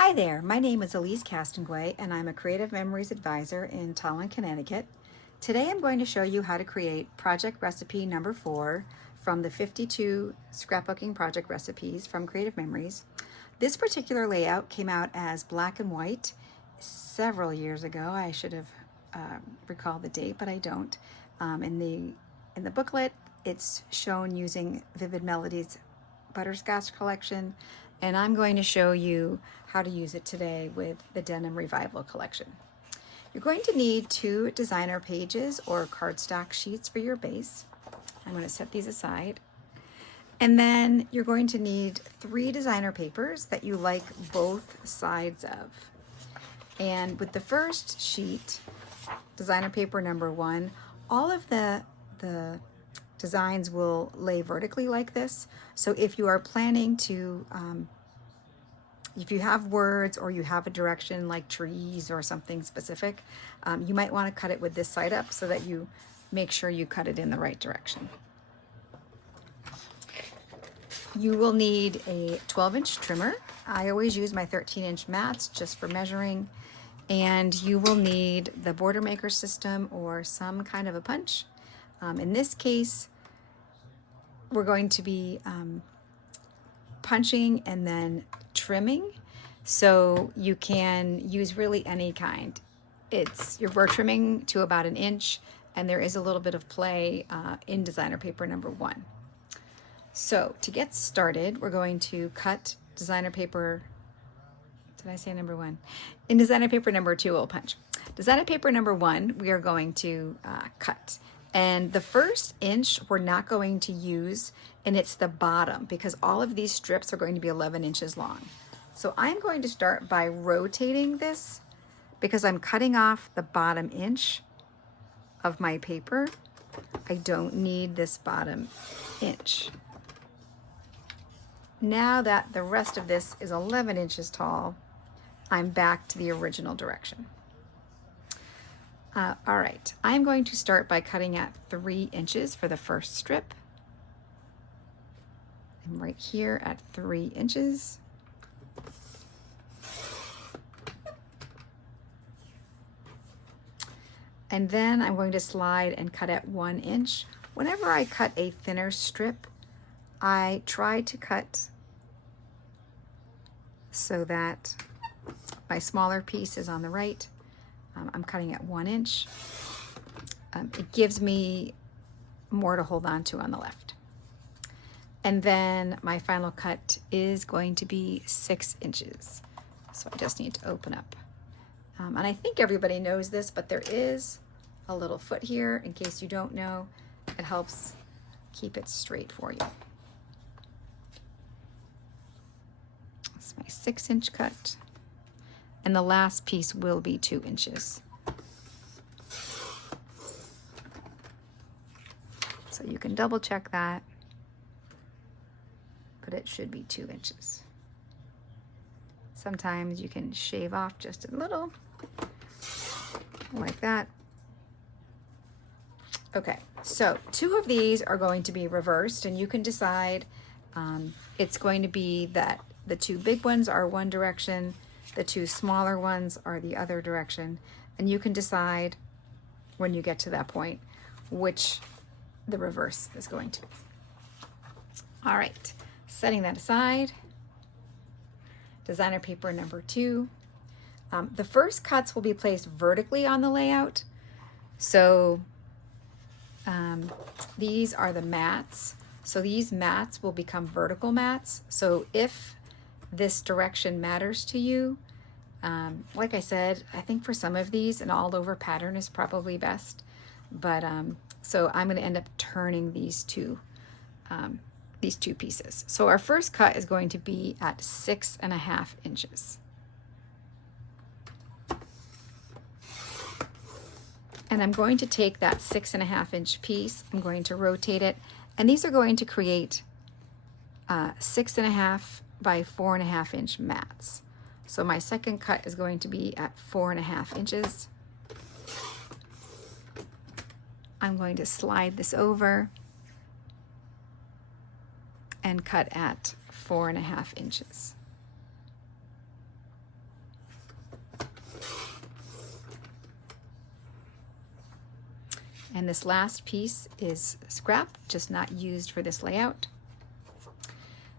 Hi there, my name is Elise Castonguay and I'm a Creative Memories Advisor in Tallinn, Connecticut. Today I'm going to show you how to create project recipe number 4 from the 52 scrapbooking project recipes from Creative Memories. This particular layout came out as black and white several years ago. I should have recalled the date, but I don't. In the booklet, it's shown using Vivid Melodies Butterscotch collection, and I'm going to show you how to use it today with the Denim Revival collection. You're going to need 2 designer pages or cardstock sheets for your base. I'm going to set these aside. And then you're going to need 3 designer papers that you like both sides of. And with the first sheet, designer paper number 1, all of the designs will lay vertically like this. So if you are planning to, if you have words or you have a direction like trees or something specific, you might want to cut it with this side up so that you make sure you cut it in the right direction. You will need a 12-inch trimmer. I always use my 13-inch mats just for measuring. And you will need the Border Maker system or some kind of a punch. In this case, we're going to be punching and then trimming. So you can use really any kind. We're trimming to about 1 inch, and there is a little bit of play in designer paper number 1. So to get started, we're going to cut designer paper. Did I say number 1? In designer paper number 2, we'll punch. Designer paper number 1, we are going to cut. And the first inch we're not going to use, and it's the bottom, because all of these strips are going to be 11 inches long. So I'm going to start by rotating this because I'm cutting off the bottom inch of my paper. I don't need this bottom inch. Now that the rest of this is 11 inches tall, I'm back to the original direction. All right, I'm going to start by cutting at 3 inches for the first strip. I'm right here at 3 inches. And then I'm going to slide and cut at 1 inch. Whenever I cut a thinner strip, I try to cut so that my smaller piece is on the right. I'm cutting at 1 inch. It gives me more to hold on to on the left. And then my final cut is going to be 6 inches. So I just need to open up. And I think everybody knows this, but there is a little foot here in case you don't know. It helps keep it straight for you. That's my 6-inch cut. And the last piece will be 2 inches. So you can double check that, but it should be 2 inches. Sometimes you can shave off just a little, like that. Okay, so 2 of these are going to be reversed, and you can decide it's going to be that the 2 big ones are one direction, the 2 smaller ones are the other direction, and you can decide when you get to that point which the reverse is going to be. All right, setting that aside, designer paper number 2. The first cuts will be placed vertically on the layout. So these are the mats. So these mats will become vertical mats. So if this direction matters to you, like I said, I think for some of these an all over pattern is probably best, but so I'm going to end up turning these two pieces. So our first cut is going to be at 6.5 inches. And I'm going to take that 6.5 inch piece, I'm going to rotate it, and these are going to create 6.5 by 4.5 inch mats. So my second cut is going to be at 4.5 inches. I'm going to slide this over and cut at 4.5 inches. And this last piece is scrap, just not used for this layout.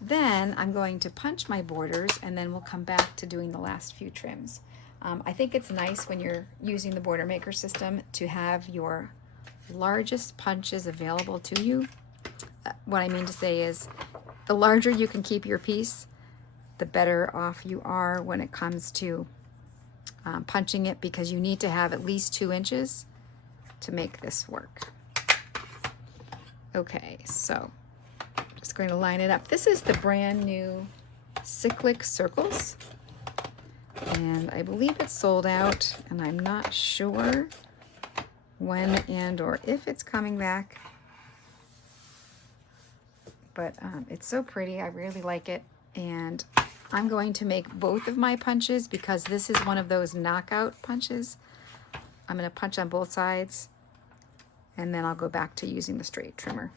Then I'm going to punch my borders, and then we'll come back to doing the last few trims. I think it's nice when you're using the Border Maker system to have your largest punches available to you. What I mean to say is, the larger you can keep your piece, the better off you are when it comes to punching it, because you need to have at least 2 inches to make this work. Okay, so just going to line it up. This is the brand new Cyclic Circles, and I believe it's sold out, and I'm not sure when and or if it's coming back, but it's so pretty. I really like it, and I'm going to make both of my punches because this is one of those knockout punches. I'm going to punch on both sides, and then I'll go back to using the straight trimmer.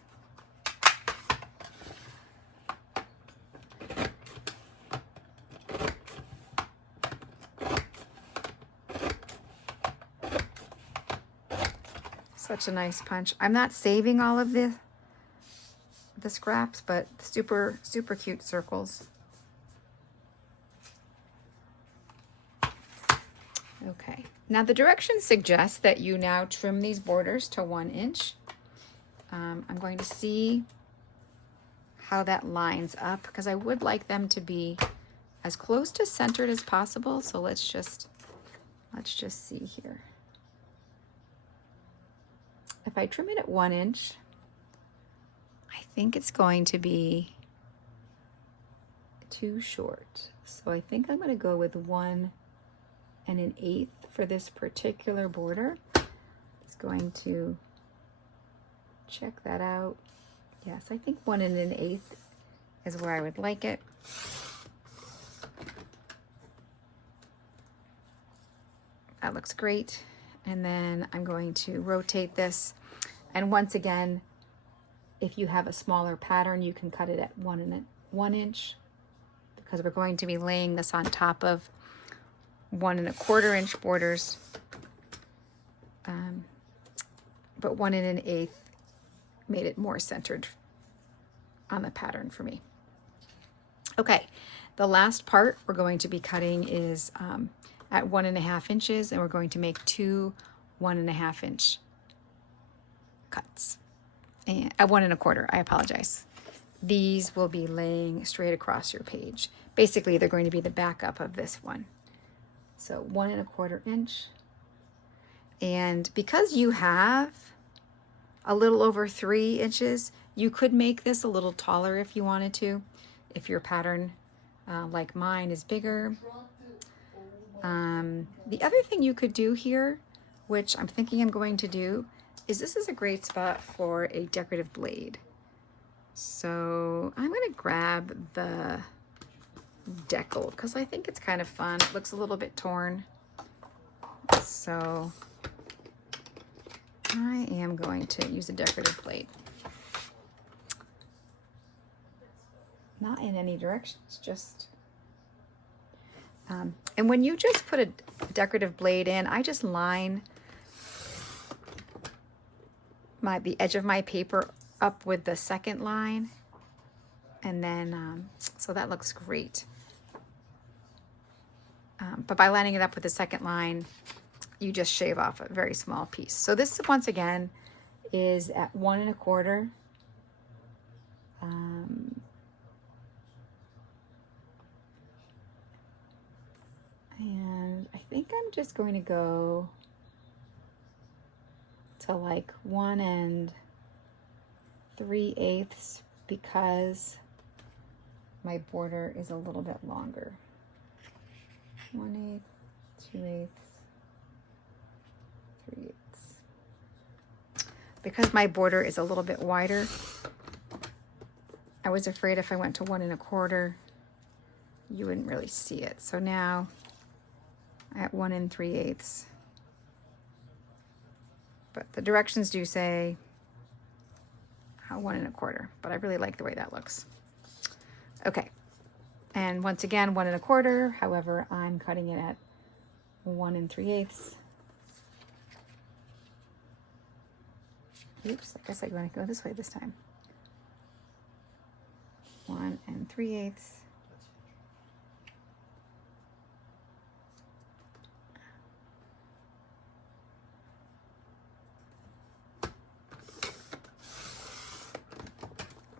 Such a nice punch. I'm not saving all of the scraps, but super cute circles. Okay, now the directions suggest that you now trim these borders to 1 inch. I'm going to see how that lines up, because I would like them to be as close to centered as possible. So let's just see here. If I trim it at 1 inch, I think it's going to be too short. So I think I'm going to go with 1 1/8 for this particular border. Just going to check that out. Yes, I think 1 1/8 is where I would like it. That looks great. And then I'm going to rotate this. And once again, if you have a smaller pattern, you can cut it at 1 inch, because we're going to be laying this on top of 1 1/4 inch borders. But 1 1/8 made it more centered on the pattern for me. Okay, the last part we're going to be cutting is at 1 1/2 inches, and we're going to make 2 1 1/2 inch cuts. And at 1 1/4, I apologize. These will be laying straight across your page. Basically, they're going to be the backup of this one. So 1 1/4 inch. And because you have a little over 3 inches, you could make this a little taller if you wanted to, if your pattern, like mine, is bigger. The other thing you could do here, which I'm thinking I'm going to do, is this is a great spot for a decorative blade. So I'm going to grab the decal because I think it's kind of fun. It looks a little bit torn. So I am going to use a decorative blade. Not in any directions, just... and when you just put a decorative blade in, I just line the edge of my paper up with the second line, and then so that looks great. But by lining it up with the second line, you just shave off a very small piece. So this, once again, is at 1 1/4. And I think I'm just going to go to like 1 3/8 because my border is a little bit longer. 1/8, 2/8, 3/8. Because my border is a little bit wider, I was afraid if I went to 1 1/4, you wouldn't really see it. So now at 1 3/8. But the directions do say 1 1/4, but I really like the way that looks. Okay, and once again, 1 1/4. However, I'm cutting it at 1 3/8. Oops, I guess I want to go this way this time. 1 3/8.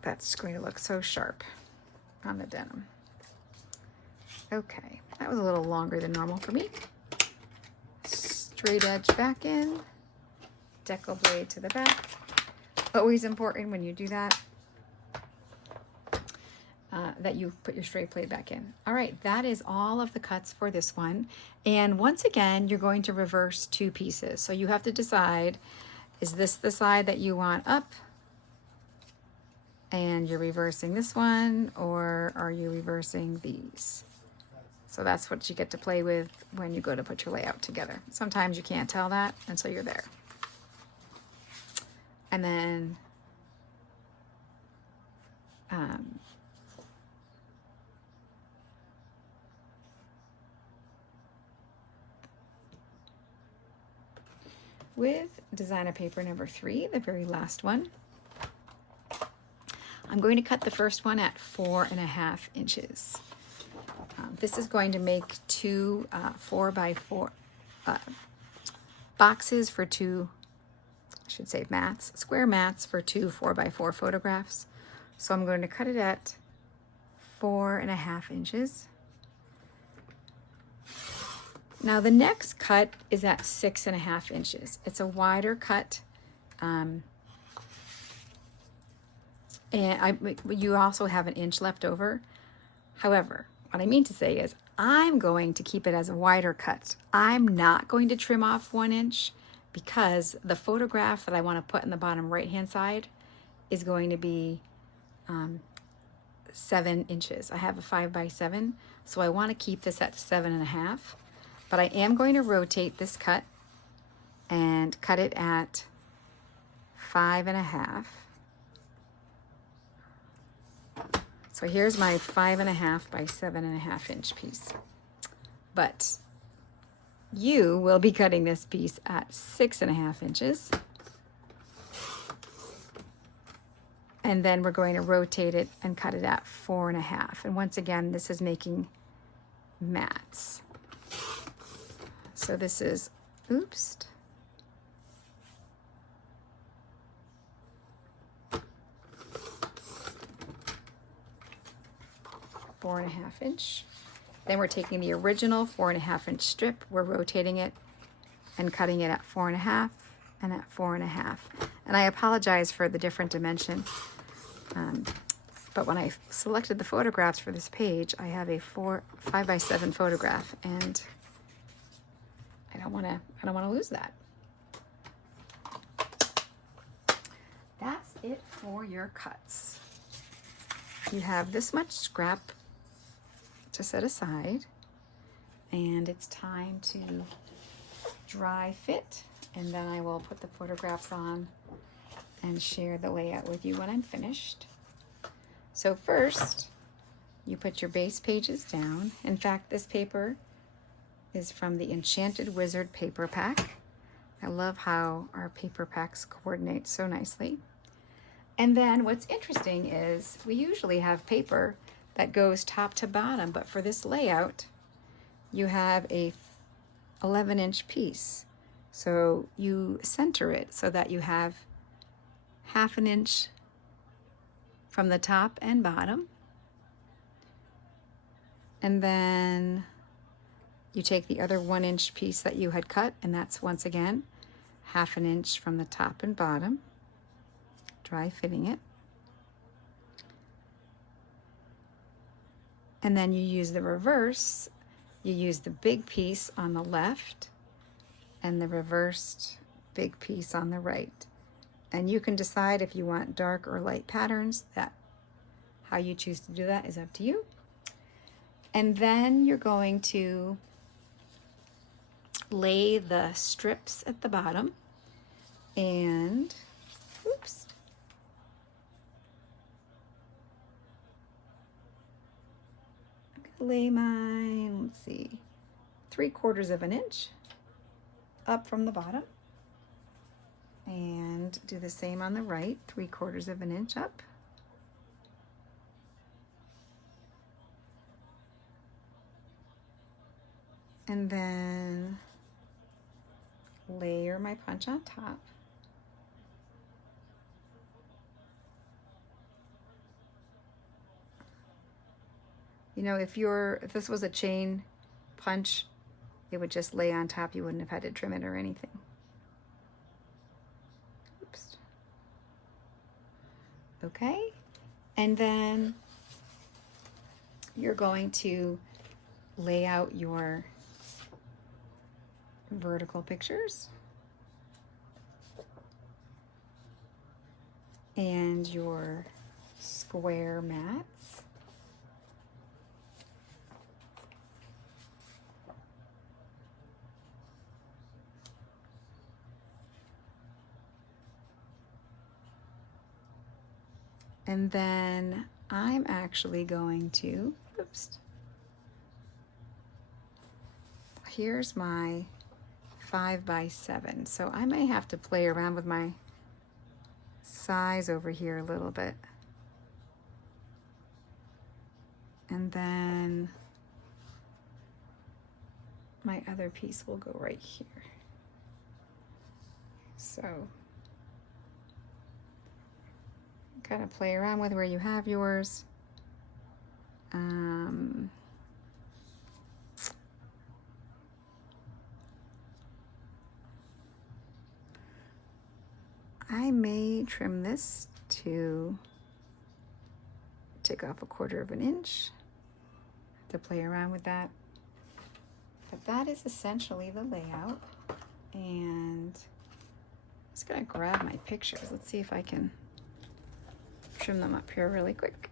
That's going to look so sharp on the denim. Okay, that was a little longer than normal for me. Straight edge back in, decal blade to the back. Always important when you do that, that you put your straight blade back in. All right, that is all of the cuts for this one. And once again, you're going to reverse 2 pieces. So you have to decide, is this the side that you want up? And you're reversing this one, or are you reversing these? So that's what you get to play with when you go to put your layout together. Sometimes you can't tell that until you're there. And then with designer paper number 3, the very last one, I'm going to cut the first one at 4.5 inches. This is going to make 2 4x4 boxes for 2, I should say mats, square mats for 2 4x4 photographs. So I'm going to cut it at 4.5 inches. Now the next cut is at 6.5 inches. It's a wider cut. And you also have an inch left over. However, what I mean to say is I'm going to keep it as a wider cut. I'm not going to trim off 1 inch because the photograph that I want to put in the bottom right hand side is going to be 7 inches. I have a 5x7, so I want to keep this at 7.5. But I am going to rotate this cut and cut it at 5.5. So here's my 5.5 by 7.5 inch piece. But you will be cutting this piece at 6.5 inches. And then we're going to rotate it and cut it at 4.5. And once again, this is making mats. So this is, oops. Four and a half inch. Then we're taking the original 4.5 inch strip, we're rotating it and cutting it at 4.5 and at 4.5. And I apologize for the different dimension. But when I selected the photographs for this page, I have a 5x7 photograph, and I don't want to lose that. That's it for your cuts. You have this much scrap to set aside, and it's time to dry fit, and then I will put the photographs on and share the layout with you when I'm finished. So first, you put your base pages down. In fact, this paper is from the Enchanted Wizard paper pack. I love how our paper packs coordinate so nicely. And then what's interesting is we usually have paper that goes top to bottom, but for this layout, you have a 11-inch piece. So you center it so that you have 1/2 inch from the top and bottom. And then you take the other 1-inch piece that you had cut, and that's once again 1/2 inch from the top and bottom, dry fitting it. And then you use the reverse. You use the big piece on the left and the reversed big piece on the right. And you can decide if you want dark or light patterns. That how you choose to do that is up to you. And then you're going to lay the strips at the bottom, and oops, I'm gonna lay mine, let's see, 3/4 of an inch up from the bottom. And do the same on the right, 3/4 of an inch up. And then layer my punch on top. You know, if this was a chain punch, it would just lay on top. You wouldn't have had to trim it or anything. Oops. Okay, and then you're going to lay out your vertical pictures and your square mats. And then I'm actually going to, oops, here's my 5x7. So I may have to play around with my size over here a little bit. And then my other piece will go right here. So kind of play around with where you have yours. I may trim this to take off 1/4 of an inch to play around with that. But that is essentially the layout. And I'm just gonna grab my pictures. Let's see if I can trim them up here really quick.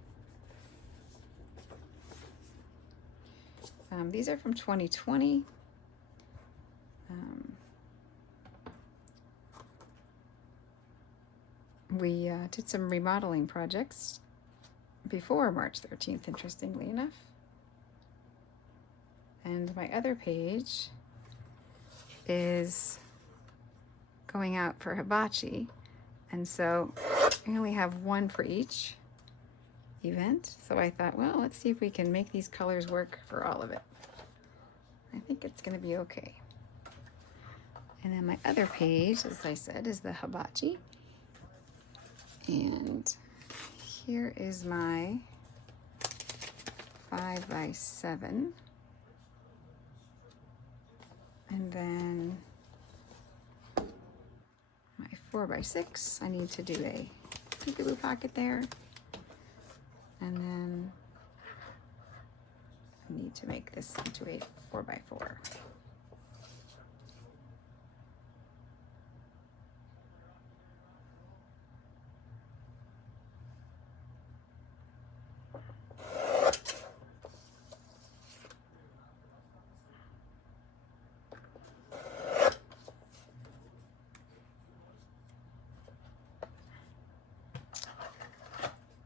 These are from 2020. We did some remodeling projects before March 13th, interestingly enough. And my other page is going out for hibachi. And so I only have one for each event. So I thought, well, let's see if we can make these colors work for all of it. I think it's going to be okay. And then my other page, as I said, is the hibachi. And here is my 5x7. And then my 4x6. I need to do a peekaboo pocket there. And then I need to make this into a 4x4.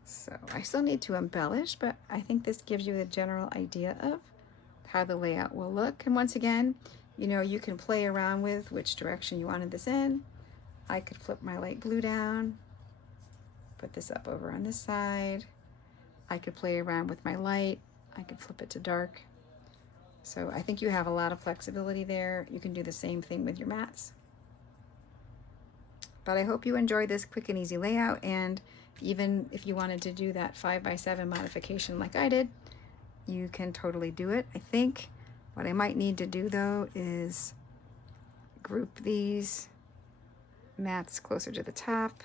So I still need to embellish, but I think this gives you the general idea of how the layout will look. And once again, you know, you can play around with which direction you wanted this in. I could flip my light blue down, put this up over on this side. I could play around with my light. I could flip it to dark. So I think you have a lot of flexibility there. You can do the same thing with your mats. But I hope you enjoyed this quick and easy layout, and even if you wanted to do that 5x7 modification like I did, you can totally do it. I think what I might need to do though is group these mats closer to the top,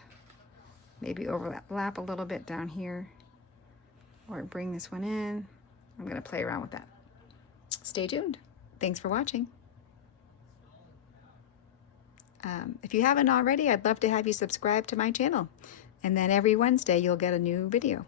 maybe overlap a little bit down here, or bring this one in. I'm gonna play around with that. Stay tuned. Thanks for watching. If you haven't already, I'd love to have you subscribe to my channel. And then every Wednesday, you'll get a new video.